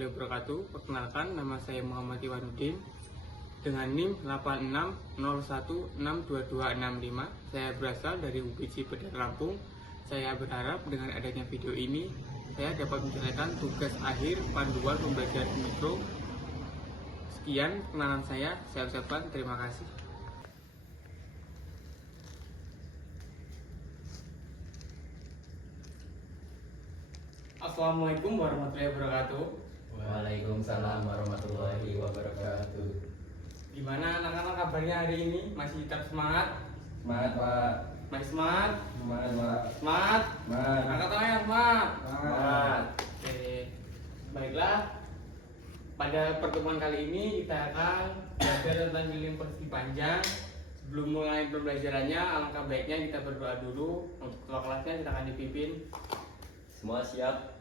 warahmatullahi wabarakatuh. Perkenalkan, nama saya Muhammad Iwanuddin dengan NIM 8601622265. Saya berasal dari UPC Bedar Lampung. Saya berharap dengan adanya video ini saya dapat menyelesaikan tugas akhir panduan pembelajaran mikro. Sekian perkenalan saya ucapkan terima kasih. Assalamualaikum warahmatullahi wabarakatuh. Waalaikumsalam warahmatullahi wabarakatuh. Gimana anak-anak kabarnya hari ini? Masih tetap semangat? Semangat Pak. Masih semangat? Semangat Pak. Semangat? Semangat. Angkat tangannya semangat. Semangat. Oke. Baiklah. Pada pertemuan kali ini kita akan belajar tentang keliling persegi panjang. Sebelum mulai pembelajarannya, alangkah baiknya kita berdoa dulu. Untuk ketua kelasnya kita akan dipimpin. Semua siap?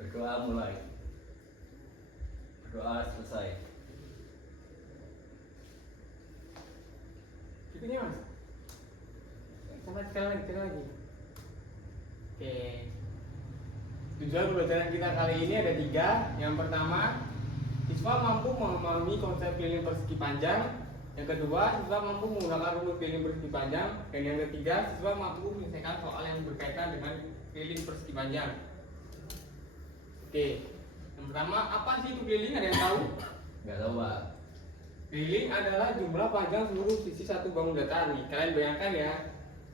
Berdoa mulai. Berdoa selesai. Itunya mas. Sama sekali lagi. Oke. Tujuan pembelajaran kita kali ini ada 3. Yang pertama, siswa mampu memahami konsep keliling persegi panjang. Yang kedua, siswa mampu menggunakan rumus keliling persegi panjang. Dan yang ketiga, siswa mampu menyelesaikan soal yang berkaitan dengan keliling persegi panjang. Oke. Yang pertama, apa sih itu keliling? Ada yang tahu? Gak tahu Pak. Keliling adalah jumlah panjang seluruh sisi satu bangun datar nih. Kalian bayangkan ya,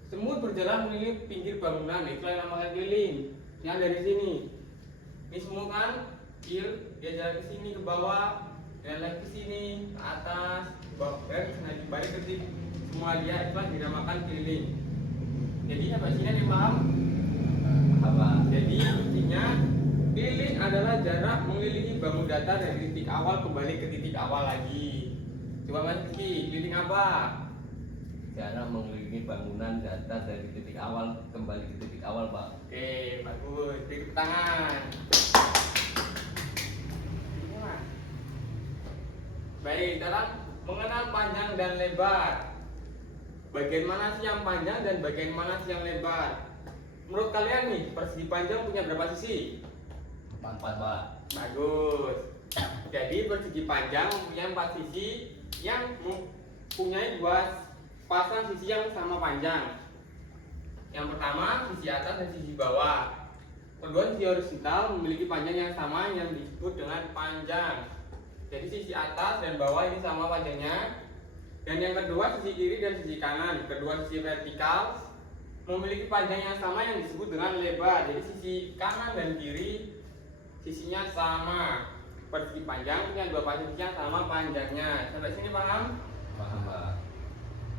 semut berjalan mengelilingi pinggir bangunan, itu yang namanya keliling. Yang dari sini, ini semut kan, dia jalan ke sini ke bawah, dan lagi ke sini ke atas, ke bawah, dan balik ke sini. Semua dia itu dinamakan keliling. Jadi apa sih yang paham? Apa? Jadi intinya keliling adalah jarak mengelilingi bangun datar dari titik awal kembali ke titik awal lagi. Coba Mas Rizky, keliling apa? Cara mengelilingi bangunan datar dari titik awal kembali ke titik awal Pak. Oke, bagus. Tepuk tangan. Baik, dalam mengenal panjang dan lebar. Bagian mana sih yang panjang dan bagian mana sih yang lebar? Menurut kalian nih, persegi panjang punya berapa sisi? 4 Pak. Bagus. Jadi persegi panjang mempunyai 4 sisi yang mempunyai 2 pasang sisi yang sama panjang. Yang pertama sisi atas dan sisi bawah. Kedua sisi horizontal memiliki panjang yang sama yang disebut dengan panjang. Jadi sisi atas dan bawah ini sama panjangnya. Dan yang kedua sisi kiri dan sisi kanan. Kedua sisi vertikal memiliki panjang yang sama yang disebut dengan lebar. Jadi sisi kanan dan kiri sisinya sama. Persegi panjang punya 2 pasang sisi yang sama panjangnya. Sampai sini paham? Paham Pak.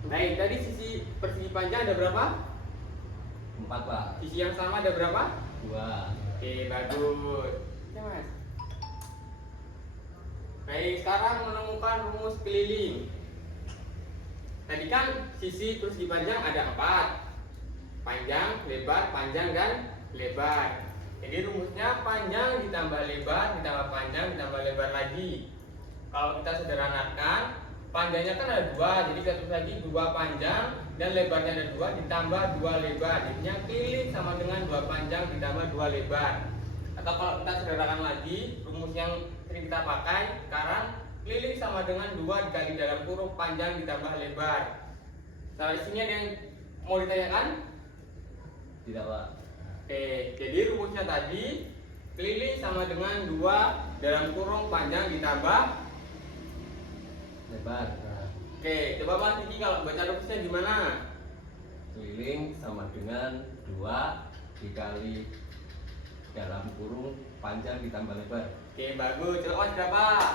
Baik, tadi sisi persegi panjang ada berapa? 4 Pak. Sisi yang sama ada berapa? 2. Oke, bagus. Ya, Mas. Baik, sekarang menemukan rumus keliling. Tadi kan sisi persegi panjang ada 4. Panjang, lebar, panjang, dan lebar. Jadi rumusnya panjang ditambah lebar, ditambah panjang, ditambah lebar lagi. Kalau kita sederhanakan, panjangnya kan ada 2, jadi kita tulis lagi 2 panjang dan lebarnya ada 2 ditambah 2 lebar. Jadinya keliling sama dengan 2 panjang ditambah 2 lebar. Atau kalau kita sederhanakan lagi, rumus yang sering kita pakai sekarang, keliling sama dengan 2 dikali dalam kurung panjang ditambah lebar. Sampai sini ada yang mau ditanyakan? Tidak Pak. Oke, jadi rumusnya tadi keliling sama dengan 2 dalam kurung panjang ditambah Lebar. Oke, coba Mas Diki kalau baca rumusnya gimana? Keliling sama dengan 2 dikali dalam kurung panjang ditambah lebar. Oke, bagus. Coba Mas berapa?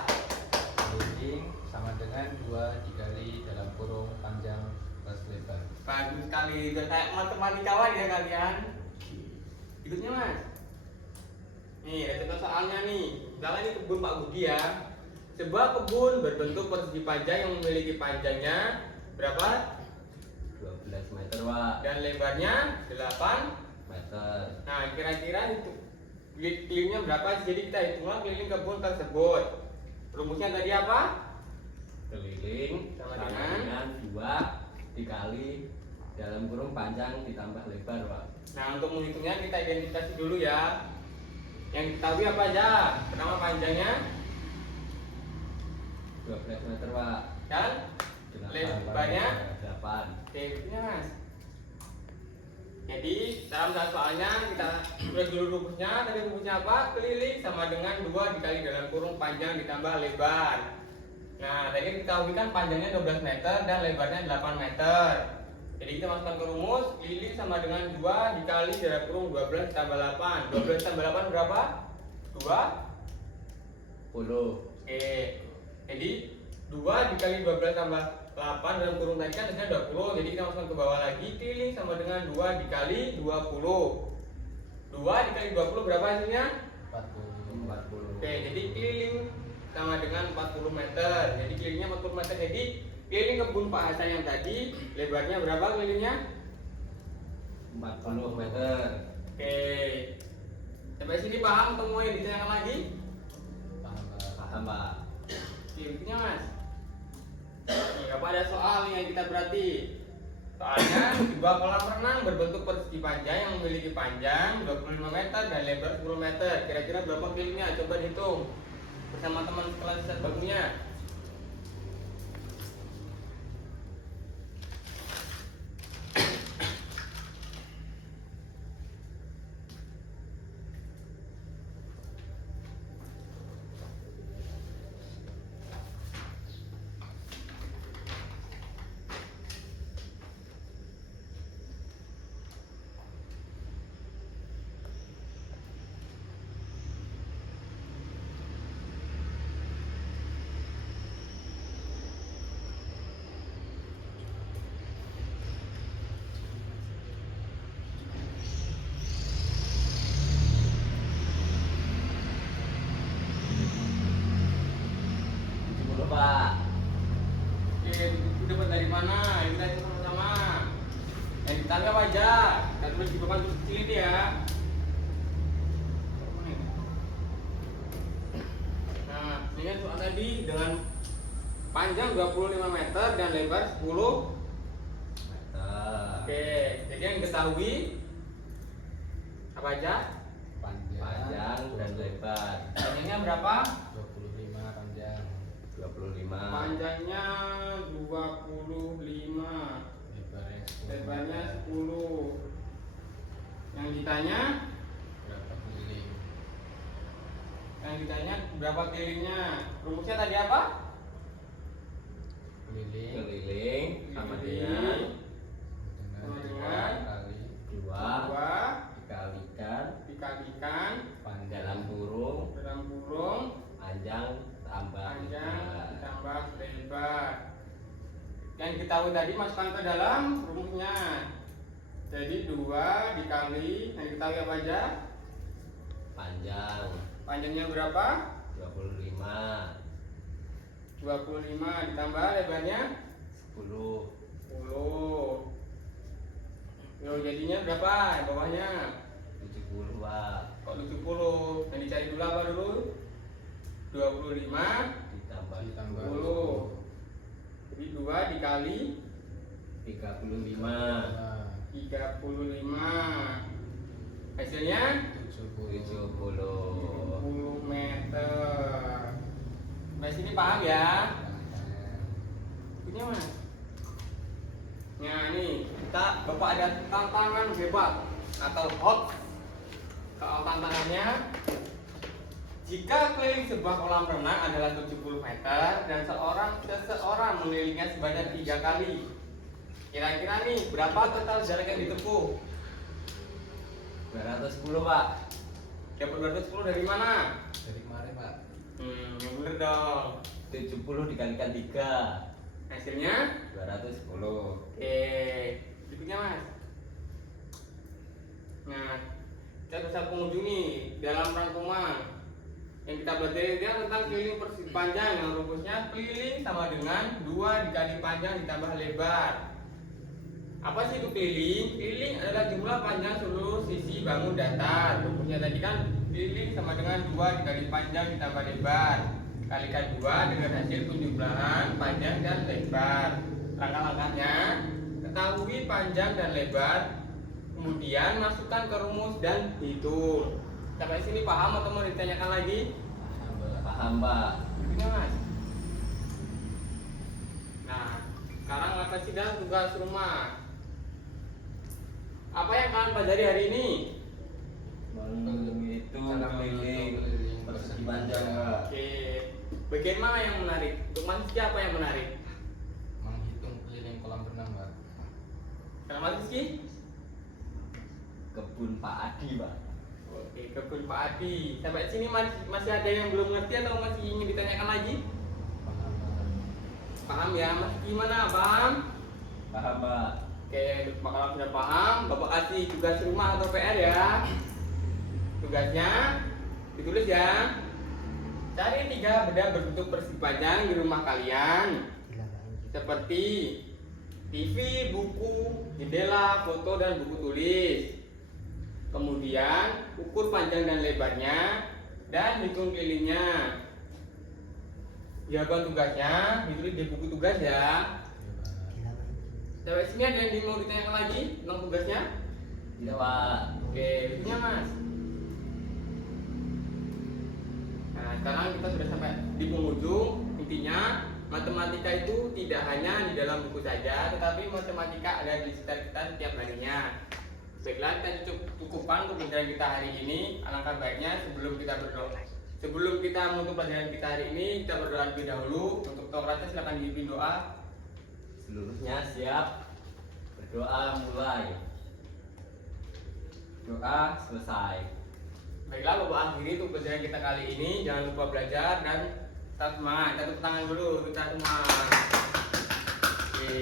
Keliling sama dengan 2 dikali dalam kurung panjang plus lebar. Bagus sekali. Udah kayak matematikawan ya kalian. Berikutnya Mas. Nih, ada contoh soalnya nih. Misalnya ini kebun Pak Budi ya. Sebuah kebun berbentuk persegi panjang yang memiliki panjangnya berapa? 12 meter Pak. Dan lebarnya 8 Meter. Nah, kira-kira itu kelilingnya berapa? Jadi kita hitunglah keliling kebun tersebut. Rumusnya tadi apa? Keliling Sama sama dengan? dengan 2 dikali dalam kurung panjang ditambah lebar Pak. Nah, untuk menghitungnya kita identifikasi dulu ya. Yang diketahui apa aja? Pertama panjangnya 12 meter Pak. dan lebarnya 8. oke, itunya Mas. Jadi dalam soalnya kita udah dulu rumusnya. Tadi rumusnya apa? Keliling sama dengan 2 dikali dalam kurung panjang ditambah lebar. Nah, tadi kita tahu kan panjangnya 12 meter dan lebarnya 8 meter. Jadi kita masukkan ke rumus, keliling sama dengan 2 dikali dalam kurung 12 tambah 8. 12 tambah 8 berapa? 10. Oke. Jadi 2 dikali 12 tambah 8 dalam kurung tadi kan hasilnya 20. Jadi kita masukkan ke bawah lagi, keliling sama dengan 2 dikali 20. 2 dikali 20 berapa hasilnya? 40. Oke, jadi keliling sama dengan 40 meter. Jadi kelilingnya 40 meter. Jadi keliling kebun Pak Hasan yang tadi lebarnya berapa kelilingnya? 40 meter. Oke. Sampai sini paham atau mau yang ditanyakan lagi? Paham Pak. Intinya Mas. Nih, apa ada soal yang kita berarti? Soalnya sebuah kolam renang berbentuk persegi panjang yang memiliki panjang 25 meter dan lebar 10 meter. Kira-kira berapa kelilingnya? Coba dihitung bersama teman sekelas bagunya. Pak. Oke, itu dapat dari mana? Kita hitung sama-sama. Yang ditarik apa aja? Kita tulis di papan tulis kecil ini ya. Nah, ini kan soal tadi dengan panjang 25 meter dan lebar 10 meter. Oke, jadi yang diketahui apa aja? Panjang dan lebar. Panjangnya berapa? 25 panjang. 25. Panjangnya 25, lebarnya 10. Yang ditanya Berapa keliling? berapa kelilingnya? Rumusnya tadi apa? Keliling Keliling sama Keliling. dengan Sama dengan 2 2 dikalikan dikalikan dalam kurung panjang tambah panjang lebar. ditambah lebar. Yang diketahui tadi masukkan ke dalam rumusnya. Jadi 2 dikali yang diketahui apa aja? Panjang Panjangnya berapa? 25. 25 ditambah lebarnya 10. 10. Yo, jadinya berapa? Bawahnya 70 Pak. kok 70. Yang dicari dulu apa dulu? 25 Ditambah 10. Jadi 2 dikali 35. 35. Hasilnya 70. 10 meter. Sampai sini paham ya? Punya Mas. Nah, nih kita Bapak ada tantangan hebat atau hot. Kalau tantangannya, jika keliling sebuah kolam renang adalah 70 meter dan seseorang mengelilinginya sebanyak 3 kali. Kira-kira nih berapa total jarak yang ditempuh? 210 Pak. Dapat 210 dari mana? Dari kemarin Pak. Yang bener dong. 70 dikalikan 3. Hasilnya 210. oke, berikutnya Mas. Nah, kita bisa pengunjung nih dalam rangkuman yang kita pelajari dia tentang keliling persegi panjang yang rumusnya keliling sama dengan 2 dikali panjang ditambah lebar. Apa sih itu keliling? Keliling adalah jumlah panjang seluruh sisi bangun datar. Rumusnya tadi kan keliling sama dengan 2 dikali panjang ditambah lebar. Kalikan 2 dengan hasil penjumlahan panjang dan lebar. Langkah-langkahnya, ketahui panjang dan lebar, kemudian masukkan ke rumus dan hitung. Sampai sini paham atau mau ditanyakan lagi? Paham, Pak. Begini Mas. Nah, sekarang apa sih dalam tugas rumah? Apa yang kalian pelajari hari ini? Menghitung Cara keliling menghitung persegi panjang, Pak. Oke, bagian mana yang menarik? Untuk Mas Rizky apa yang menarik? Menghitung keliling kolam renang, Pak. Kalau Mas Rizky? Kebun Pak Adi, Pak. Oke, kebun Pak Adi. Sampai sini masih ada yang belum ngerti atau masih ingin ditanyakan lagi? Paham, Pak. Paham ya? Mas gimana? Paham? Paham, Pak. Oke, kalau sudah paham, Bapak kasih tugas rumah atau PR ya. Tugasnya ditulis ya. Cari 3 benda berbentuk persegi panjang di rumah kalian. Seperti TV, buku, jendela, foto, dan buku tulis. Kemudian ukur panjang dan lebarnya dan hitung kelilingnya. Jawaban tugasnya ditulis di buku tugas ya. Sampai sini ada yang mau ditanyakan lagi tentang tugasnya? Tidak, Pak. Oke, itunya Mas. Nah, sekarang kita sudah sampai di penghujung. Intinya, matematika itu tidak hanya di dalam buku saja, tetapi matematika ada di sekitar kita setiap harinya. Baiklah, kita cukupkan untuk pelajaran kita hari ini. Alangkah baiknya sebelum kita berdoa, sebelum kita menutup pelajaran kita hari ini, kita berdoa terlebih dahulu. Untuk Tokratnya silakan dipimpin doa. Seluruhnya siap. Berdoa mulai. Doa selesai. Baiklah, Bapak akhiri untuk pelajaran kita kali ini. Jangan lupa belajar dan tetap semangat. Kita tepuk tangan dulu kita semua. Oke.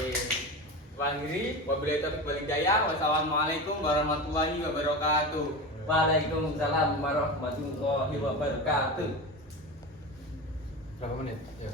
Bapak akhiri. Wabillahi taufiq wal hidayah. Wassalamualaikum warahmatullahi wabarakatuh. Waalaikumsalam warahmatullahi wabarakatuh. Berapa menit? Ya.